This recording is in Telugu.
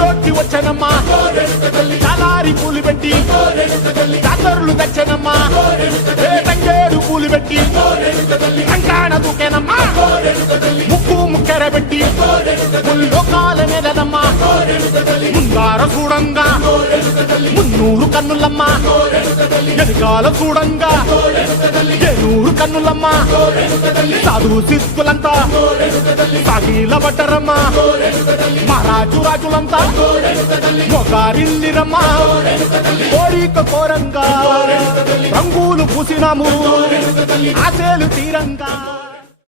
ఊళ్ళోకి వచ్చనమ్మా చాలారి పూలు పెట్టి జాతరులు తెచ్చనమ్మా తంగేరు పూలు పెట్టి కంకాణ దూకేనమ్మా ముక్కు ముక్కెర పెట్టి ముల్లోకాల మీదనమ్మా ముంగార చూడంగా మున్నూరు కన్నులమ్మా ఎనకాల చూడంగా ఏనూరు కన్నులమ్మా సాధు సిద్ధులంతా సాగిల పడ్డరమ్మా మహారాజు రాజులంతా మొగారిల్లిరమ్మా కోరిక కోరంగా రంగులు పూసినాము ఆశలు తీరంగా